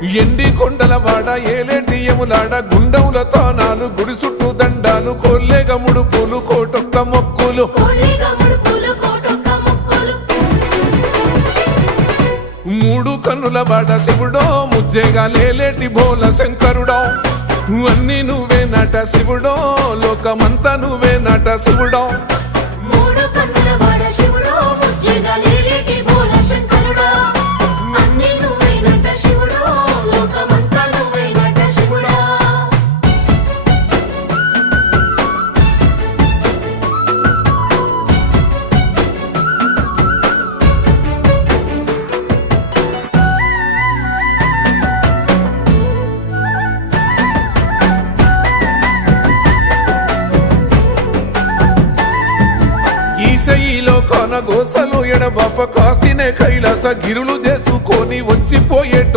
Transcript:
ఎండి కొండల వాడ ఏలేటియములాడ గుండముల తానాలు గుడి చుట్టూ దండాలు కోల్లేగ ముడుపులు కోటొక్క మొక్కులు మూడు కన్నుల వాడ శివుడో ముజ్జేగా లేలేటి బోల శంకరుడో అన్ని నువ్వే నట శివుడో లోకమంతా నువ్వే నట శివుడో ఈశయిలో కొన గోసలు ఎడబాప కాసినే కైలాస గిరులు చేసుకొని వచ్చిపోయేట